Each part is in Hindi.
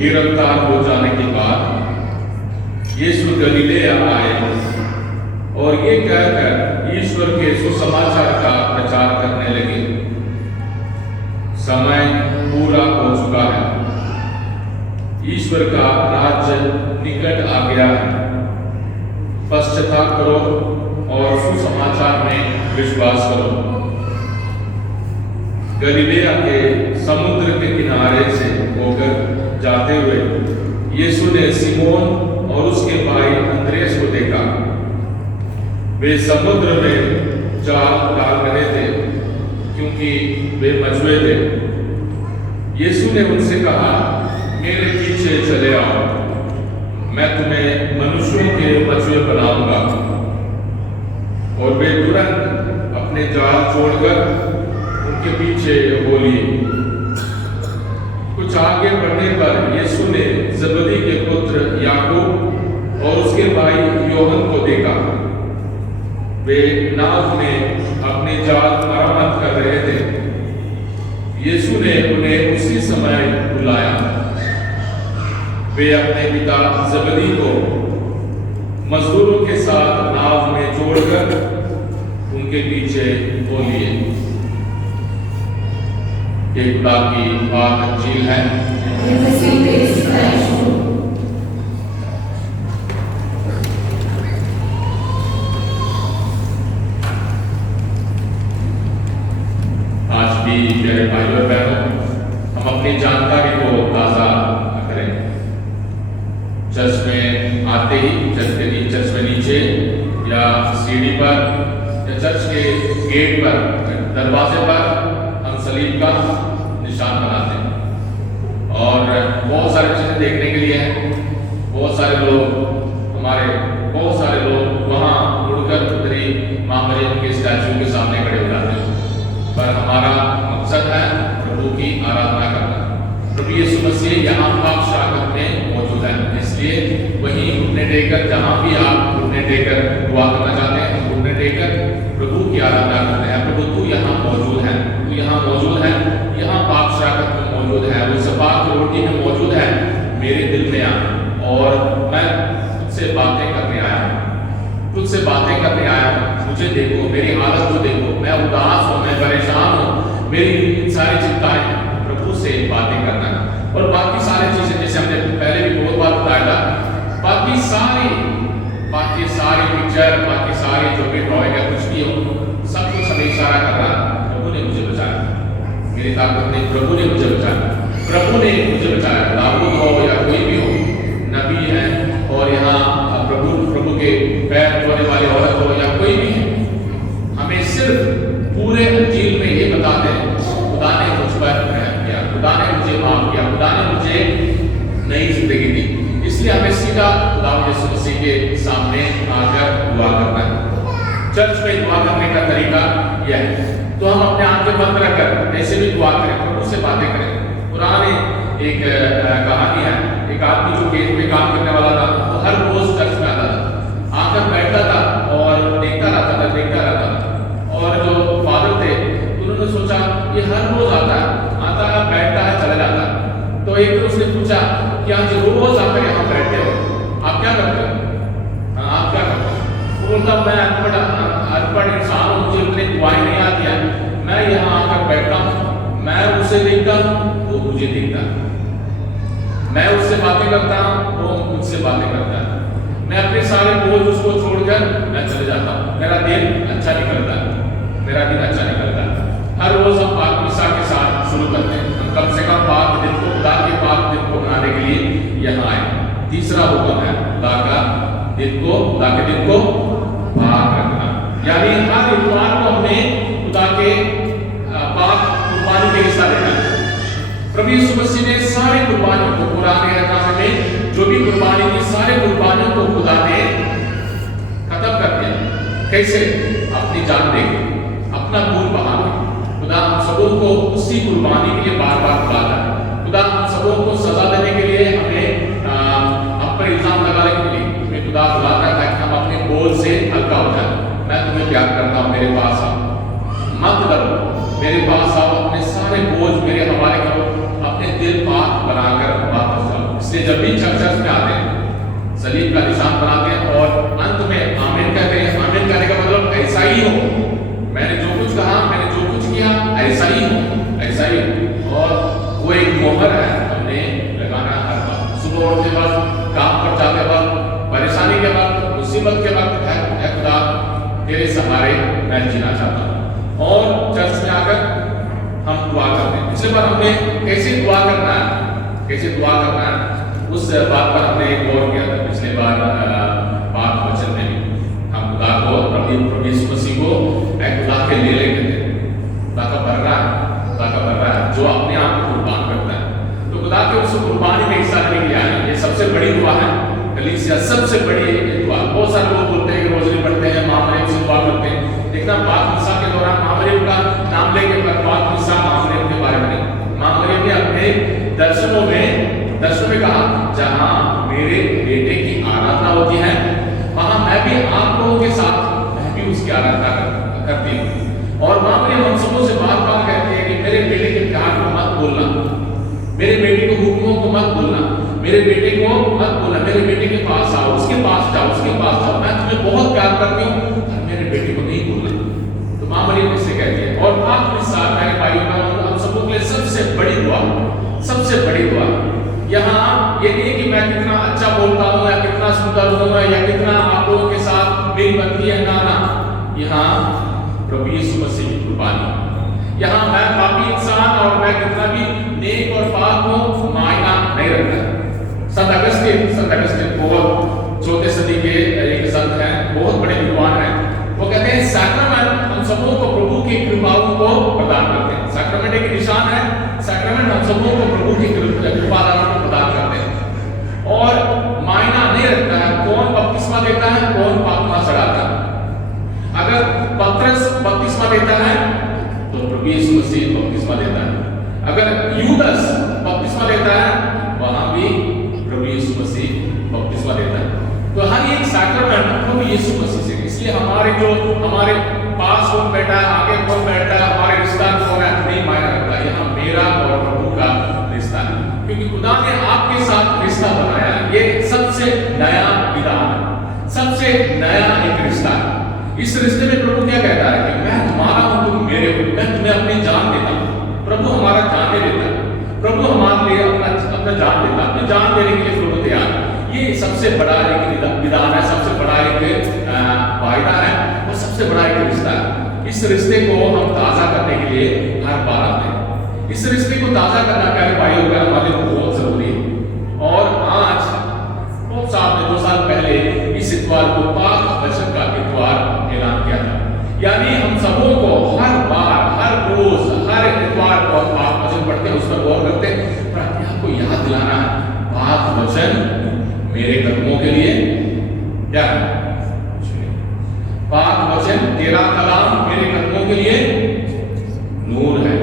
गिरफ्तार हो जाने के बाद यीशु गलीलेया आए और ये कहकर ईश्वर के सुसमाचार का प्रचार करने लगे, समय पूरा हो चुका है, ईश्वर का राज्य निकट आ गया है, पश्चाताप करो और सुसमाचार में विश्वास करो। गलीलेया के समुद्र के किनारे से होकर जाते हुए यीशु ने सिमोन और उसके भाई अंद्रेस को देखा। वे समुद्र में जाल डाल रहे थे क्योंकि वे मछुए थे। यीशु ने उनसे कहा, मेरे पीछे चले आओ, मैं तुम्हें मनुष्यों के मछुए बनाऊंगा। और वे तुरंत अपने जाल छोड़कर उनके पीछे हो लिए। कुछ आगे बढ़ने पर यीशु ने जबदी के पुत्र याकूब और उसके भाई योहन को देखा। वे नाव में अपने जाल मरम्मत कर रहे थे। यीशु ने उन्हें उसी समय बुलाया। वे अपने पिता जबदी को मजदूरों के साथ नाव में जोड़कर उनके पीछे हो लिए। ये खुदा की बात अच्छी है। आज भी मेरे भाइयों और बहनों, हम अपनी जानकारी को ताजा करें। चर्च में आते ही चर्च में नीचे या सीढ़ी पर या चर्च के गेट पर, दरवाजे पर हम सलीब का निशान बनाते हैं। और बहुत सारी चीजें देखने के लिए हैं। बहुत सारे लोग वहाँ मुड़कर उधरी मां मरियम के स्टैचू के सामने खड़े हो जाते हैं। पर हमारा मकसद है प्रभु की आराधना करना। प्रभु यीशु मसीह यहाँ पाक शागत में मौजूद है, इसलिए वहीं घुटने टेकर, जहाँ भी आप घुटने टेकर दुआ करना चाहते हैं, घुटने टेकर प्रभु की आराधना करते हैं। प्रभु तू यहाँ मौजूद है, तू यहाँ मौजूद है, यहाँ पाक शागत में मौजूद है, वो सपाक रोटी में मौजूद है। मेरे दिल में आ और मैं तुझसे बातें करने आया हूँ, तुझसे बातें करने आया हूँ। मुझे देखो, मेरी हालत को देखो, मैं उदास हूँ, मैं परेशान हूँ, मेरी सारी चिंताएं, प्रभु से बातें करना। और बाकी सारी चीजें जैसे हमने पहले भी बहुत बार बताया था, बाकी सारी पिक्चर, बाकी सारी जो भी ड्राइंग है, कुछ भी हो, सब कुछ हमें इशारा कर रहा है, प्रभु ने मुझे बचाया, मेरी ताकत ने, प्रभु ने मुझे बचाया, प्रभु ने मुझे बचाया। दाऊद हो या कोई भी हो, नबी है, और यहाँ प्रभु के पैर धोने वाली औरत हो या कोई भी है, हमें सिर्फ पूरे अंजील में ये बताते हैं, खुदा ने मुझ पर रहम किया, खुदा ने मुझे माफ किया, खुदा ने मुझे नई जिंदगी दी। इसलिए हमें सीधा खुदा यीशु मसीह के सामने आकर दुआ करना है। चर्च में दुआ करने का तरीका यह है। तो हम अपने आंखें बंद रखकर ऐसे भी दुआ करें, प्रभु से बातें करें। पुराने एक कहानी है, एक आदमी जो खेत में काम करने वाला था, वो हर रोज चर्च में आता था, आकर बैठता था और देखता रहता था। और जो फादर थे उन्होंने सोचा ये हर रोज आता है, बैठता है, चला जाता है। तो एक दिन उसने पूछा कि आज रोज आकर यहाँ बैठते हो, आप क्या करते हो? आप क्या करते हो? वो बोलता, मैं अनपढ़ इंसान हूँ, मुझे इतनी दुआएं नहीं आती है, मैं यहाँ आकर बैठता हूँ, मैं उसे देखता हूँ, वो मुझे देखता है, मैं उससे बातें करता हूँ, वो मुझसे बातें करता है, मैं अपने सारे बोझ उसको छोड़कर मैं चले जाता हूँ, मेरा दिन अच्छा निकलता है, मेरा दिन अच्छा निकलता है। हर रोज हम पाक मिसा के साथ शुरू करते हैं। हम कम से कम पाक दिन को, खुदा के पाक दिन को मनाने के लिए यहाँ आए। तीसरा हुक्म है खुदा के दिन को पाक रखना, यानी हर इतवार को हमें खुदा के पाक कुर्बानी के हिस्सा लेना है। प्रभु यीशु मसीह ने सारी कुर्बानियों को, पुराने नामे में जो भी कुर्बानी थी, सारे कुर्बानियों को खुदा ने खत्म कर दिया। कैसे? अपनी जान देके, अपना खून बहाके। खुदा हम सबों को उसी कुर्बानी के लिए बार बार बुलाता है। खुदा हम सबों को सजा देने के लिए, हमें हम पर इल्जाम लगाने के लिए हमें खुदा बुलाता है ताकि हम अपने बोझ से हल्का हो जाए। मैं तुम्हें प्यार करता हूँ, मेरे पास आओ, मत करो, मेरे पास आओ, अपने सारे बोझ मेरे हवाले करो, अपने दिल पाक बनाकर वापस जाओ। इसलिए जब भी चर्च में आते हैं सलीब का निशान बनाते हैं और अंत में आमीन कहते हैं। आमीन कहने का मतलब ऐसा ही हो, मैंने जो कुछ कहा, मैंने जो कुछ किया, ऐसा ही हो, ऐसा ही हो। और वो एक मोहर है हमने लगाना हर बार, सुबह उठते वक्त, काम पर जाते वक्त, परेशानी के वक्त, मुसीबत के वक्त, है खुदा तेरे सहारे मैं जीना चाहता हूँ। और चर्च में आकर हम दुआ करते हैं। पिछले बार हमने कैसे दुआ करना है, कैसे दुआ करना है, उस बात पर हमने गौर किया था। पिछले बार बात वचन में हम खुदा को, प्रभु यीशु मसीह को खुदा के ले लेते थे। खुदा का बर्रा है, खुदा का बर्रा है जो अपने आप को कुर्बान करता है। तो खुदा के उस कुर्बानी में हिस्सा लेने के लिए आए। ये सबसे बड़ी दुआ है कलीसिया, सबसे बड़ी दुआ। बहुत सारे लोग बोलते हैं कि रोज़ पढ़ते हैं, महामरियम से दुआ करते हैं, लेकिन बात मिसा के दौरान महामरियम का नाम लेके बात मिसा महामरियम के बारे में नहीं। महामरियम ने अपने दर्शनों में कहा, जहां मेरे बेटे की आराधना होती है वहां मैं भी आप लोगों के साथ मैं भी उसकी आराधना करती हूँ। और महामरियम हम सबों से बार बार कहती है कि मेरे बेटे के प्यार को मत बोलना, मेरे बेटे को हुक्मों को मत बोलना, मेरे बेटे को मत बोलना, मेरे बेटे के पास आओ, उसके पास जाओ, उसके पास जाओ, मैं तुम्हें बहुत प्यार करती हूँ, मेरे बेटे को नहीं बोलना। तो महामरियम इससे कहती है। और बात मिसाल मेरे भाइयों बहनों, हम सबों के लिए सबसे बड़ी दुआ, सबसे बड़ी दुआ यहाँ ये नहीं कि मैं कितना अच्छा बोलता हूँ या कितना सुंदर हूँ या कितना आप लोगों के साथ मेरी बनती है, ना। यहाँ प्रभु यीशु मसीह की कुर्बानी, यहाँ मैं पापी इंसान और मैं कितना भी नेक और पाक हूँ मायना नहीं रखता। संत अगस्तिन बहुत चौथे सदी के एक संत हैं, बहुत बड़े विद्वान हैं। वो कहते हैं सैक्रामेंट हम सबों को प्रभु की कृपाओं को प्रदान करते हैं। सैक्रामेंट एक निशान है, सैक्रामेंट हम सबों को प्रभु की कृपा को प्रदान करते हैं। और मायना नहीं रखता है कौन बपतिस्मा देता है, कौन पापमा चढ़ाता है। अगर पतरस बपतिस्मा देता है तो प्रभु यीशु मसीह बपतिस्मा देता है। अगर यूदस बपतिस्मा देता है वहां भी प्रभु यीशु मसीह बपतिस्मा देता है। तो हर एक सैक्रामेंट प्रभु यीशु मसीह से। इसलिए हमारे पास कौन बैठा है, आगे कौन बैठा है, हमारे रिश्ता कौन है, नहीं मायना रखता। यहाँ मेरा और प्रभु का रिश्ता है, क्योंकि खुदा ने आपके साथ रिश्ता बनाया है। ये सबसे नया विधान है, सबसे नया एक रिश्ता है। इस रिश्ते में प्रभु क्या कहता है कि मैं तुम्हारा हूं, तुम मेरे हो, मैं तुम्हें अपनी जान देता हूं। प्रभु हमारा जान दे देता है, प्रभु हमारे लिए अपना जान देता है, अपनी जान देने के लिए प्रभु तैयार है। ये सबसे बड़ा एक विधान है, सबसे बड़ा एक वायदा है और सबसे बड़ा एक रिश्ता है। इस रिश्ते को हम ताजा करने के लिए हर बार आते हैं। इस रिश्ते को ताजा करना प्यारे भाइयों बहनों हमारे लिए बहुत जरूरी है। और आज बहुत साल में 2 साल पहले इस इतवार को पाक वचन का इतवार ऐलान किया था। यानी हम सबों को हर बार, हर रोज, हर इतवार को पाक वचन पढ़ते हैं, उस पर गौर करते हैं, पर अपने आप को याद दिलाना है पाक वचन मेरे कदमों के लिए क्या है? पाक वचन तेरा कलाम मेरे कदमों के लिए नूर है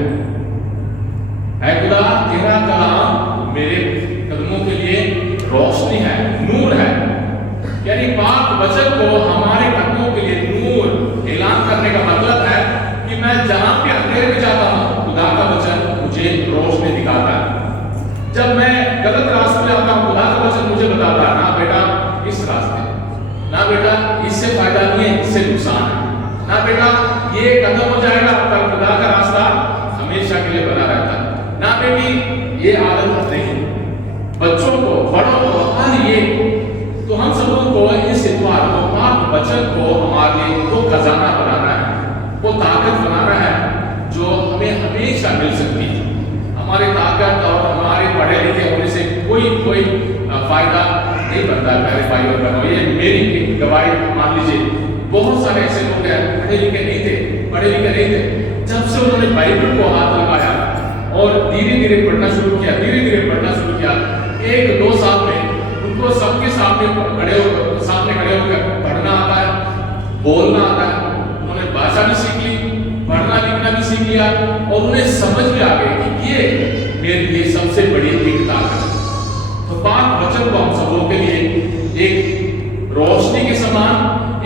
खुदा, तेरा कलाम मेरे कदमों के लिए रोशनी है, नूर है। यानी पाक वचन को हमारे कदमों के लिए नूर ऐलान करने का मतलब है कि मैं जहां पे अंधेरे में जाता हूं, खुदा का वचन मुझे रोशनी दिखाता है। जब मैं गलत रास्ते में आता हूं, खुदा का वचन मुझे बताता है ना बेटा इस रास्ते, ना बेटा इससे फायदा नहीं है, इससे नुकसान है, ना बेटा ये खत्म हो जाएगा, तब खुदा का रास्ता हमेशा के लिए बना रहता है, ना बेटी ये आदत नहीं। बच्चों को, बड़ों को, हर एक तो हम सबों को इस इतवार को पाक वचन को हमारे लिए वो खजाना बनाना है, वो ताकत बनाना है जो हमें हमेशा मिल सकती है। हमारी ताकत और हमारे पढ़े लिखे होने से कोई फायदा नहीं बनता है प्यारे भाई और बहनों। ये मेरी गवाही मान लीजिए। बहुत सारे ऐसे लोग हैं पढ़े लिखे नहीं थे, जब से उन्होंने बाइबल को हाथ लगाया और धीरे धीरे पढ़ना शुरू किया, 1-2 साल में उनको सबके सामने खड़े होकर पढ़ना आता है, बोलना आता है। उन्होंने भाषा भी सीख ली, पढ़ना लिखना भी सीख लिया और उन्हें समझ में आ गई कि ये मेरे लिए सबसे बड़ी एक ताकत है। तो पाक वचन को हम सबों के लिए एक रोशनी के समान,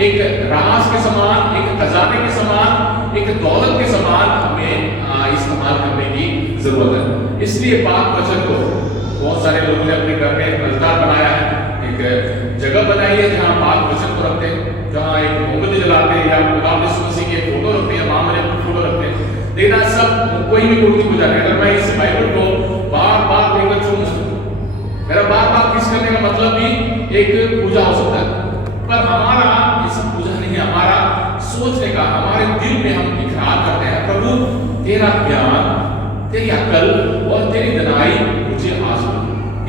एक राज के समान, एक खजाने के समान, एक दौलत के समान हमें इस्तेमाल करने की जरूरत है। इसलिए पाक वचन को बहुत सारे लोगों ने अपने घर में करने का मतलब भी एक पूजा हो सकता है, पर हमारा इस पूजा नहीं है, हमारा सोचने का, हमारे दिल में हम इकरार करते हैं, प्रभु तेरा ज्ञान, तेरी अकल और तेरी दनाई मुझे आज दो।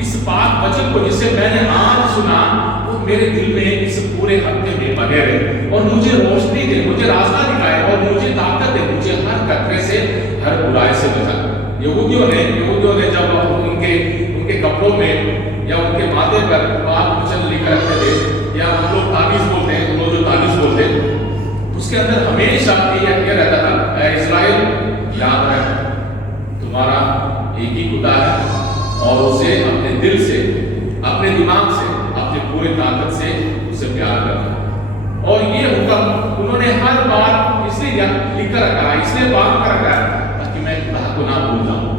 इस बात वचन को जिसे मैंने आज सुना वो मेरे दिल में इस पूरे हफ्ते में बने रहे और मुझे रोशनी दे, मुझे रास्ता दिखाए और मुझे ताकत दे, मुझे हर खतरे से, हर बुराई से बचा। यहूदियों ने जब उनके कपड़ों में या उनके माथे पर पाप वचन लिखकर रखते थे, या हम लोग ताबीज बोलते हैं, लोग जो ताबीज बोलते हैं, उसके अंदर हमेशा ये रहता था, इस्राएल याद रख तुम्हारा एक ही खुदा है और उसे अपने दिल से, अपने दिमाग से, अपने पूरी ताकत से उसे प्यार करना। और ये हुक्म उन्होंने हर बार इसलिए लिख कर रखा है, इसलिए बांध कर रखा है ताकि मैं खुदा को ना भूल जाऊं,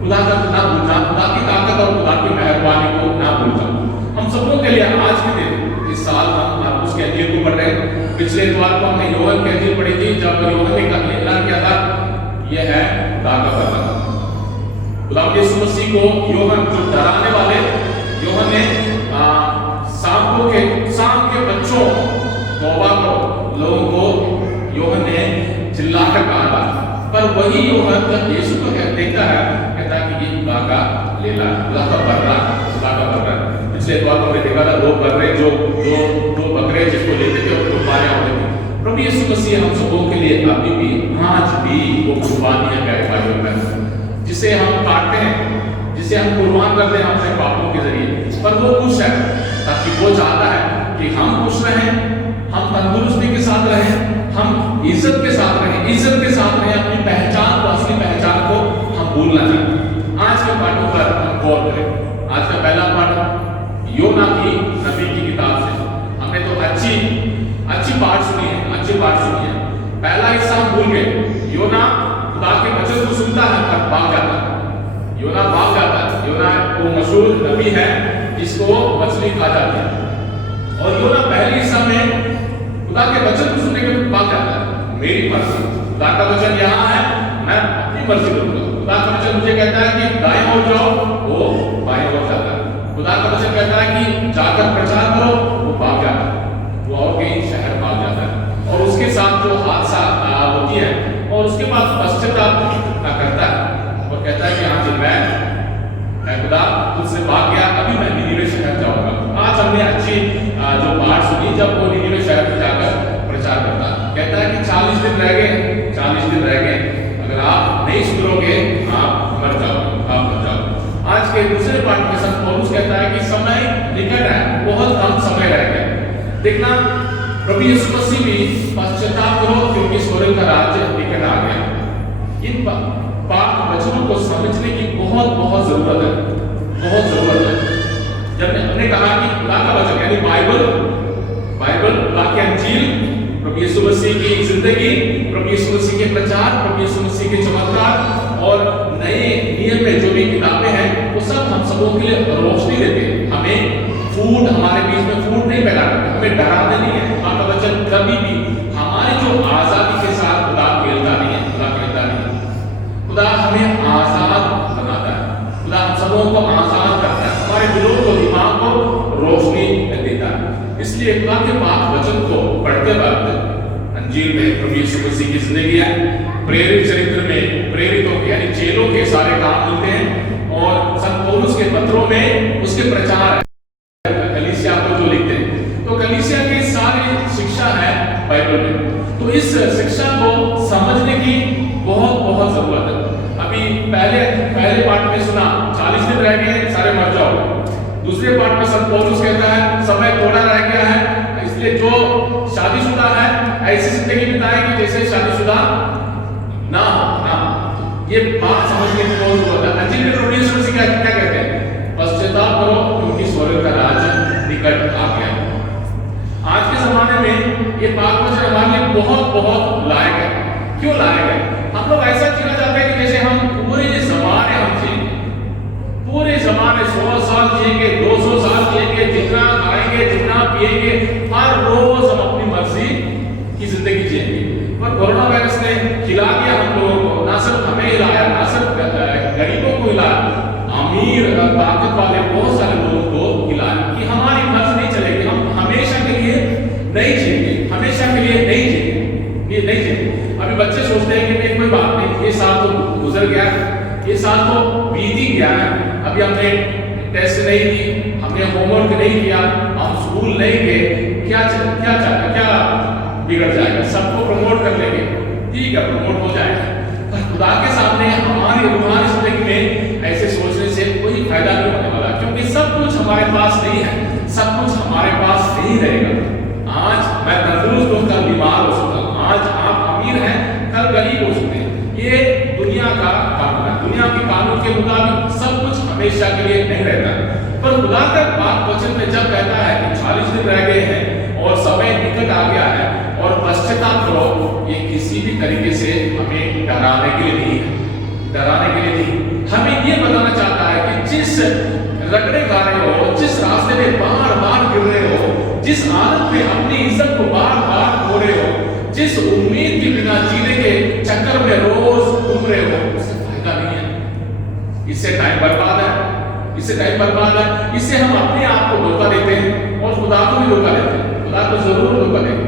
खुदा का ना भूल जाऊं, खुदा की ताकत और खुदा की मेहरबानी को ना भूल जाऊं। हम सबों के लिए आज के दिन, इस साल हम मार्कुस के अंजील को पढ़ रहे हैं। पिछले इतवार को हमने योहन की अंजील पढ़ी थी, जब योहन ने ऐलान किया था यह है खुदा का बरकत। खुदा यीशु मसीह को योहन, जो डराने वाले योहन ने शाम के बच्चों तौबा करो लोगों को योहन ने चिल्लाकर कहा था, पर वही योहन जब यीशु को देखता है कहता है कि ये खुदा का लेला, खुदा का बर्रा, खुदा का बर्रा। पिछले बार हमने देखा था दो बकरे दो बकरे जिसको लेते थे उनको मारे होते थे। प्रभु यीशु मसीह हम सबों के लिए अभी भी आज भी वो कुर्बानियां प्यारे भाइयों बहनों, जिसे हम काटते हैं, जिसे हम कुर्बान करते हैं अपने पापों के जरिए, पर वो खुश है ताकि वो चाहता है कि हम खुश रहें, हम तंदुरुस्ती के साथ रहें, हम इज्जत के साथ रहें, अपनी पहचान को, असली पहचान को हम भूलना चाहते। आज के पाठों पर हम गौर करें। आज का पहला पाठ योना की नबी की किताब से। हमने तो अच्छी पाठ सुनी है। पहला हिस्सा हम भूल गए। योना खुदा के वचन को सुनता है पर भाग जाता है। योना भाग जाता है। योना वो मशहूर नबी है जिसको मछली खा जाती है, और योना पहले हिस्सा में खुदा के वचन को सुनने के बाद भाग जाता है। मेरी मर्जी, खुदा का वचन यहाँ है, मैं अपनी मर्जी करूंगा। खुदा का वचन मुझे कहता है कि दाएं ओर जाओ, वो बाएं ओर जाता है। खुदा का वचन कहता है कि जाकर प्रचार करो, वो भाग जाता है, वो और कहीं शहर भाग जाता है, और उसके साथ जो हादसा होती है और उसके बाद पश्चाताप करता है और कहता है कि हाँ चल मैं खुदा तुझसे भाग गया, अभी मैं निनिवे शहर जाऊंगा। आज हमने अच्छी जो बात सुनी, जब वो निनिवे शहर में जाकर प्रचार करता कहता है कि 40 दिन रह गए, अगर आप नहीं सुधरोगे आप मर जाओगे। आज के दूसरे पाठ में संत पौलुस कहता है कि समय निकट है, बहुत कम समय रह गया। देखना प्रभु यीशु मसीह भी पश्चाताप करो क्योंकि स्वर्ग का राज्य निकट आ गया। इन पाक वचनों को समझने की बहुत जरूरत है। जब हमने कहा कि खुदा का वचन यानी बाइबल, खुदा की अंजील, प्रभु यीशु मसीह की जिंदगी, प्रभु यीशु मसीह के प्रचार, प्रभु यीशु मसीह के चमत्कार और नए नियम में जो भी किताबें हैं वो सब हम सबों के लिए रोशनी देते हैं। हमें फूट, हमारे बीच में फूट नहीं पैदा करते, हमें डराते नहीं है। खुदा का वचन कभी भी हमारी जो आजादी के साथ खुदा खेलता नहीं है। खुदा हमें आजाद बनाता है, खुदा हम सबों को आजाद करता है, हमारे दिलों को, दिमाग को रोशनी देता है। इसलिए खुदा के पाक वचन को पढ़ते वक्त अंजील में प्रभु यीशु मसीह की जिंदगी है, प्रेरित चरित्र में प्रेरितों के यानी चेलों के सारे काम मिलते हैं, और संत पौलुस के पत्रों में उसके प्रचार है, कलीसिया को जो लिखते हैं, तो कलीसिया की सारी शिक्षा है बाइबल में। तो इस शिक्षा को समझने की बहुत जरूरत है। अभी पहले पाठ में सुना 40 दिन रह गए, सारे मर जाओ। दूसरे पाठ में संत पौलुस कहता है समय थोड़ा रह गया है, इसलिए जो शादीशुदा है ऐसी जिंदगी बिताएगी जैसे शादीशुदा ना हो। ये बात समझने की बहुत जरूरत है। अंजील में प्रभु यीशु मसीह क्या कहते हैं? पश्चाताप करो क्योंकि स्वर्ग का राज्य निकट आ गया। आज के जमाने में ये पाक वचन हमारे लिए बहुत लायक है। क्यों लायक है? हम लोग ऐसा जीना चाहते हैं कि जैसे हम पूरे जमाने हम जिएंगे, पूरे जमाने 100 साल जिएंगे, 200 साल जिएंगे, जितना खाएंगे, जितना पिएंगे, हर रोज हम अपनी मर्जी की जिंदगी जिएंगे। पर कोरोना वायरस ने हिला दिया हम लोगों को, ना सिर्फ हमें हिलाया, ना सिर्फ गरीबों को हिलाया, अमीर ताकत वाले बहुत सारे लोगों को हिलाया। साल तो बीत ही गया है, अभी हमने टेस्ट नहीं दी, हमने होमवर्क नहीं किया, हम स्कूल नहीं गए, क्या बिगड़ जाएगा? सबको प्रमोट कर लेंगे, ठीक है, प्रमोट हो जाएगा, पर खुदा के सामने हमारी रूहानी जिंदगी में ऐसे सोचने से कोई फायदा नहीं होने वाला, क्योंकि सब कुछ हमारे पास नहीं है, सब कुछ हमारे पास नहीं रहेगा। आज मैं तंदुरुस्त हूं, कल बीमार हो सकता हूं, आज आप अमीर हैं, कल गरीब हो सकते हैं। ये दुनिया का कानून है, दुनिया के कानून के मुताबिक सब कुछ हमेशा के लिए नहीं रहता। पर खुदा का बात वचन में जब कहता है कि 40 दिन रह गए हैं और समय निकट आ गया है और पश्चाताप करो, ये किसी भी तरीके से हमें डराने के लिए नहीं है, डराने के लिए नहीं, हमें ये बताना चाहता है कि जिस रगड़े खा रहे हो, जिस रास्ते में बार बार गिर रहे हो, जिस आदत में अपनी इज्जत को बार बार खो रहे हो, जिस उम्मीद के बिना जीने के चक्कर में रोज घूम रहे हो, उससे फायदा नहीं है, इससे टाइम बर्बाद है, इससे टाइम बर्बाद है, इससे हम अपने आप को धोखा देते हैं और खुदा को भी धोखा देते हैं, खुदा को जरूर धोखा देंगे।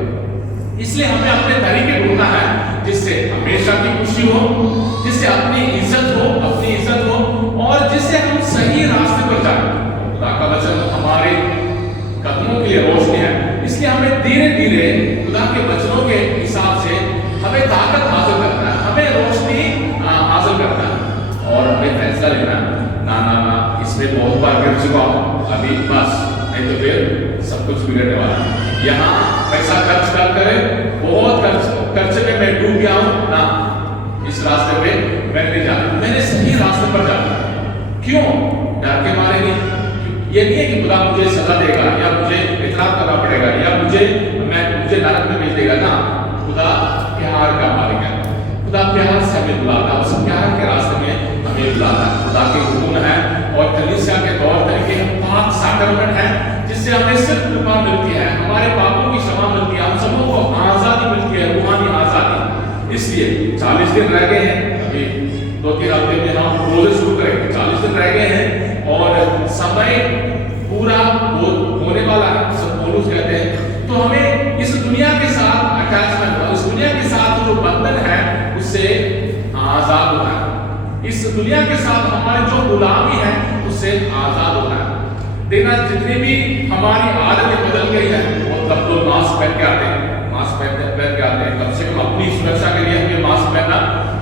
इसलिए हमें अपने तरीके ढूंढना है जिससे हमेशा की खुशी हो, जिससे अपनी इज्जत हो और जिससे हम सही रास्ते पर जाएं। खुदा का वचन हमारे कदमों के लिए रोशनी है, इसलिए हमें धीरे धीरे खुदा के वचनों के हिसाब से हमें ताकत हासिल करना है, हमें रोशनी हासिल करना है और हमें फैसला लेना है, ना इसमें बहुत बार गिर चुका हूं, अभी बस नहीं तो फिर सब कुछ बिगड़ने वाला है। यहाँ पैसा खर्च कर करे, बहुत खर्च में मैं डूब गया हूं, ना, इस रास्ते पे मैं नहीं जाना, मैंने सही रास्ते पर जाना। क्यों? डर के मारे नहीं, ये नहीं है कि खुदा मुझे सजा देगा या मुझे इतराफ करना पड़ेगा या मुझे नरक में भेज देगा, ना, खुदा प्यार का मालिक है, खुदा प्यार से हमें बुलाता है, उस प्यार के रास्ते में हमें बुलाता है। खुदा के हुक्म है और कलीसिया के तौर तरीके पाक साक्रमेंट है, जिससे हमें सिर्फ कृपा मिलती है, हमारे पापों की क्षमा मिलती है, हम सबों को आजादी मिलती है, रूहानी आजादी। इसलिए 40 दिन रह गए हैं, अभी 2-3 हफ्ते में हम रोजे शुरू करेंगे, 40 दिन रह गए हैं और समय पूरा होने वाला है, सब पौलुस कहते हैं। तो हमें इस दुनिया के साथ अटैचमेंट, इस दुनिया के साथ जो बंधन है उससे आजाद होना है, इस दुनिया के साथ हमारी जो गुलामी है उससे आजाद होना है। देखना, जितनी भी हमारी आदतें बदल गई है, वो तब तो मास्क पहन के आते हैं, मास्क पहन के आते हैं, कम से कम अपनी सुरक्षा के लिए हमें मास्क पहनना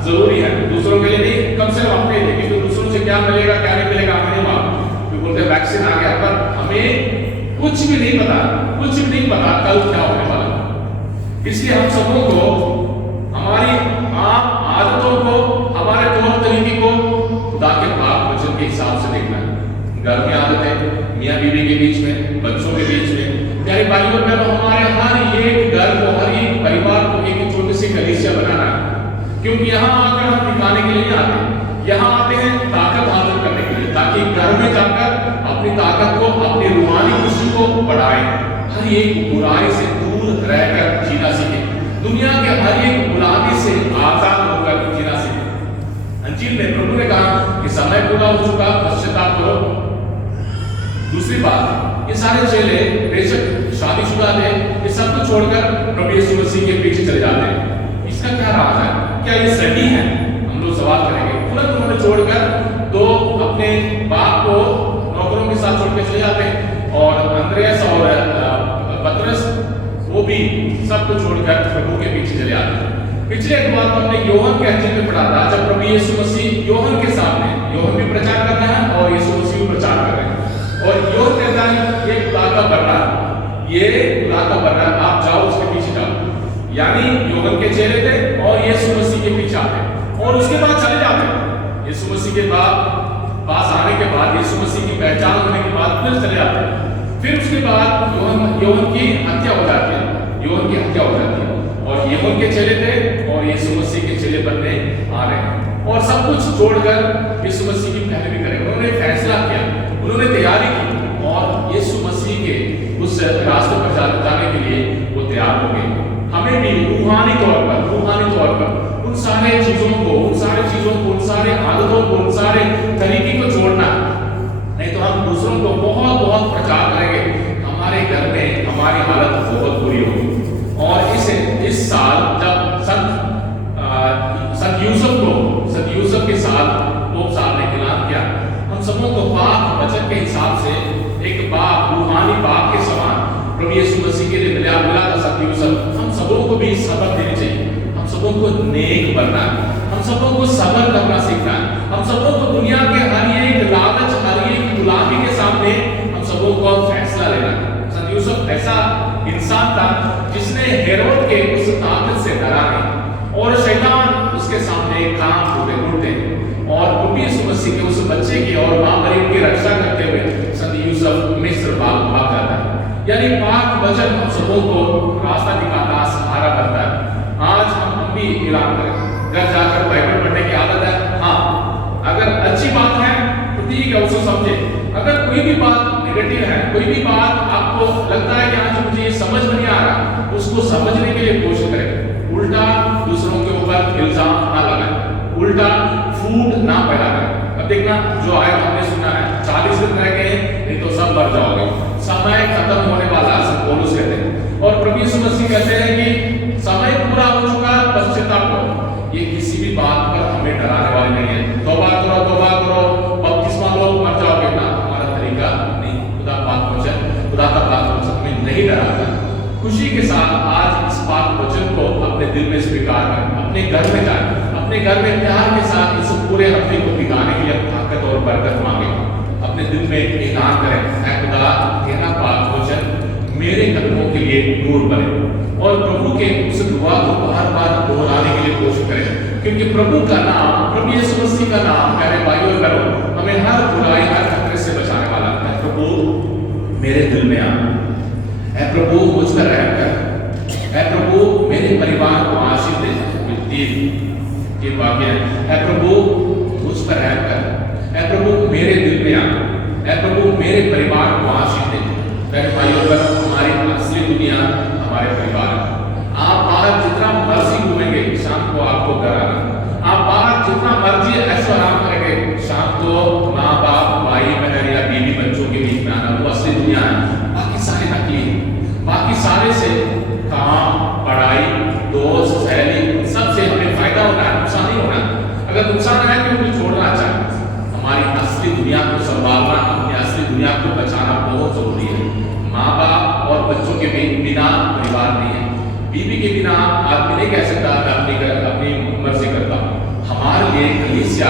जरूरी है, दूसरों के लिए नहीं, कम से कम अपने लिए, क्योंकि दूसरों से क्या मिलेगा क्या नहीं मिलेगा हमें नहीं मालूम, क्योंकि बोलते वैक्सीन आ गया, पर हमें कुछ भी नहीं पता कल क्या होने वाला। इसलिए हम सबों को हमारी आदतों को, हमारे तौर तरीके को खुदा के पाक वचन के हिसाब से देखना है। घर में आदतें, मियाँ बीवी के बीच में, बच्चों के बीच में, प्यारे भाइयों और बहनों, हमारे हर एक घर को, हर एक परिवार को एक छोटी सी कलीसिया बनाना है, क्योंकि यहाँ आकर हम दिखाने के लिए नहीं आते, यहाँ आते हैं ताकत हासिल करने के लिए, ताकि घर में जाकर अपनी ताकत को, अपनी रूहानी खुशी को बढ़ाएं, हर एक बुराई से दूर रहकर जीना सीखें, दुनिया के हर एक गुलामी से आजाद होकर जीना सीखें। अंजील में प्रभु ने कहा कि समय पूरा हो चुका, पश्चाताप करो। दूसरी बात, ये सारे चेले बेशक शादीशुदा थे, ये सब कुछ छोड़कर प्रभु यीशु मसीह के पीछे चले जाते हैं। इसका क्या राज है? क्या ये सही है? हम लोग सवाल करेंगे। तुरंत उन्होंने छोड़कर तो अपने बाप को नौकरों के साथ छोड़ के चले जाते हैं और अंद्रयास और पतरस वो भी सब कुछ छोड़कर प्रभु के पीछे चले आते हैं। पिछले बात हमने योहन के अंजील में पढ़ा था, जब प्रभु यीशु मसीह योहन के सामने, योहन भी प्रचार कर रहा है और यीशु मसीह भी प्रचार कर रहे हैं, और योहन कहता है ये खुदा का बर्रा, ये खुदा का बर्रा, आप जाओ उसके पीछे जाओ। यानी योहन के चेले थे और यीशु मसीह के पीछे आते और उसके बाद चले जाते। यीशु मसीह के पास आने के बाद, यीशु मसीह की पहचान होने के बाद फिर चले आते हैं। फिर उसके बाद योहन की हत्या हो जाती है, योहन की हत्या हो जाती है और योहन के चेले थे और यीशु मसीह के चेले बनने आ रहे हैं और सब कुछ छोड़कर यीशु मसीह की पैरवी करें। उन्होंने फैसला किया, उन्होंने तैयारी की और यीशु मसीह के उस रास्ते पर जाने के लिए वो तैयार हो गए। हमें भी रूहानी तौर पर उन सारे चीजों को, उन सारे आदतों को, उन सारे तरीके को छोड़ना, नहीं तो हम दूसरों को बहुत प्रचार करेंगे, हमारे घर में हमारी हालत बहुत बुरी होगी। और इस साल जब संत यूसुफ के साथ 2 साल यीशु मसीह के लिए मिला था संत यूसुफ, हम सबों को भी सबक देनी चाहिए। हम सबों को नेक बनना है, हम सबों को सब्र करना सीखना है, हम सबों को दुनिया के हर एक लालच, हर एक गुलामी के सामने हम सबों को फैसला लेना है। संत यूसुफ ऐसा इंसान था जिसने हेरोद के उस ताकत से डरा नहीं, और शैतान उसके सामने काम टूटे और प्रभु यीशु मसीह के उस बच्चे की और मां मरियम की रक्षा करते हुए संत यूसुफ मिस्र भाग जाता है। यानी पाक वचन हम सबों को रास्ता दिखाता, सहारा बनता है। आज हम भी ऐलान करें, घर जाकर बाइबल पढ़ने की आदत है। हाँ, अगर अच्छी बात है तो ठीक है, उसको समझे। अगर कोई भी बात नेगेटिव है, कोई भी बात आपको लगता है कि आज मुझे ये समझ में नहीं आ रहा, उसको समझने के लिए कोशिश करें। उल्टा दूसरों के ऊपर इल्जाम ना लगाएं, उल्टा फूट ना फैलाएं। अब देखना, जो आयत हमने सुना है, 40 दिन रह गए नहीं तो सब मर जाओगे, समय खत्म होने वाला है, पौलुस कहते हैं। और प्रभु यीशु मसीह कहते हैं कि समय पूरा हो चुका, पश्चाताप करो। ये किसी भी बात पर हमें डराने वाली नहीं है। तौबा करो, बपतिस्मा लो, मर जाओगे ना, हमारा तरीका नहीं। खुदा का पाक वचन हमें नहीं डराता। खुशी के साथ आज इस पाक वचन को अपने दिल में स्वीकार करें, अपने घर में जाएं, अपने घर में प्यार के साथ इस पूरे हफ्ते को बिगाने के लिए ताकत और बरकत मांगे। अपने दिल में ऐलान करें, ऐ खुदा, तेरा पाक वचन मेरे कदमों के लिए नूर बने। और प्रभु के उस दुआ को बार-बार दोहराने के लिए कोशिश करें, क्योंकि प्रभु का नाम, प्रभु यीशु मसीह का नाम, प्यारे भाइयों और बहनों, हमें हर बुराई, हर खतरे से बचाने वाला है। प्रभु मेरे दिल में आ, ऐ प्रभु मुझ पर रहम कर, ऐ प्रभु मेरे परिवार को आशीष दे। ये वाक्य है, ऐ प्रभु मुझ पर रहम कर, ऐ प्रभु मेरे दिल में आ, ऐ प्रभु मेरे परिवार को आशीष दे। मेरे भाइयों और बहनों, हमारी असली दुनिया हमारे परिवार है। आप बाहर जितना मर्जी घूमेंगे, शाम को आपको घर आना। आप बाहर जितना मर्जी ऐसा आराम करेंगे, शाम को माँ बाप, भाई बहन या बीवी बच्चों के बीच में आना, वो असली दुनिया है। बाकी सारे नकली हैं। बाकी सारे से काम, पढ़ाई, दोस्त, सहेली, सबसे हमें फायदा होना है, नुकसान नहीं होना। अगर नुकसान है तो उन्हें छोड़ना चाहिए। हमारी असली दुनिया को संभालना, अपनी असली दुनिया को बचाना बहुत जरूरी है। माँ बाप और बच्चों के बिना परिवार नहीं है। बीवी के बिना आदमी नहीं कह सकता अपनी मर्जी करता। हमारे लिए कलीसिया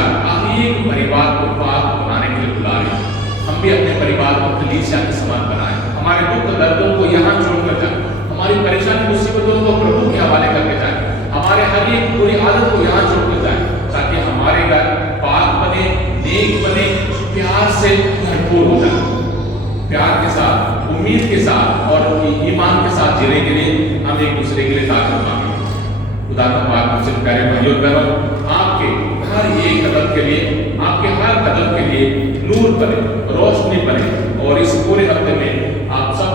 एक परिवार को पाक बनाने के लिए बुला रही है। हम भी अपने परिवार को कलीसिया के समान बनाएं। हमारे दुख दर्दों को यहाँ छोड़कर जाए, हमारी परेशानी मुसीबतों को प्रभु के हवाले करके जाए, हमारे हर एक बुरी आदत को यहाँ छोड़कर जाए, ताकि हमारे घर पाक बने, नेक बने, प्यार से भरपूर हो जाए। प्यार के साथ, उम्मीद के साथ और ईमान के साथ जीने के लिए हम एक दूसरे के लिए ताकत मांगे। खुदा का पाक वचन, प्यारे भाइयों और बहनों, आपके हर एक कदम के लिए, आपके हर कदम के लिए नूर बने, रोशनी बने, और इस पूरे हफ्ते में आप सब